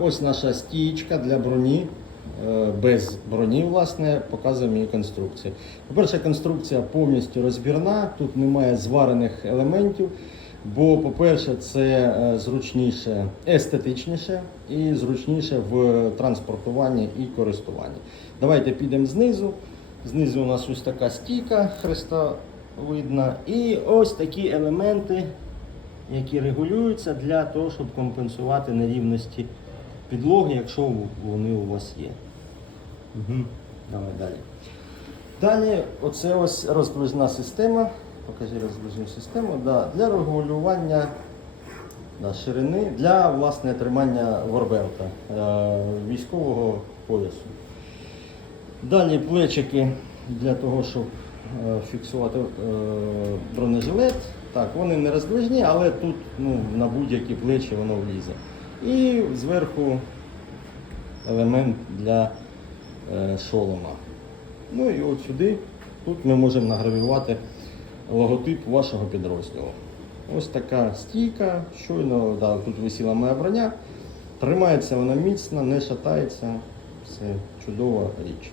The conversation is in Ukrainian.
ось наша стієчка для броні. Е, Без броні, власне, показуємо її конструкцію. По-перше, конструкція повністю розбірна, тут немає зварених елементів. Бо, по-перше, це е, зручніше, естетичніше і зручніше в транспортуванні і користуванні. Давайте підемо знизу. Знизу у нас ось така стійка хрестовидна. І ось такі елементи, які регулюються для того, щоб компенсувати нерівності підлоги, якщо вони у вас є. Угу. Давай далі. Далі, оце ось роздвижна система. Покажи роздвижну систему. Да, для регулювання да, ширини для власне тримання ворбелта е, військового поясу. Далі плечики для того, щоб е, фіксувати е, бронежилет. Так, вони не роздвижні, але тут ну, на будь-які плечі воно влізе. І зверху елемент для е, шолома. Ну і от сюди, тут ми можемо награвювати логотип вашого підрозділу. Ось така стійка, щойно да, тут висіла моя броня. Тримається вона міцно, не шатається. Це чудова річ.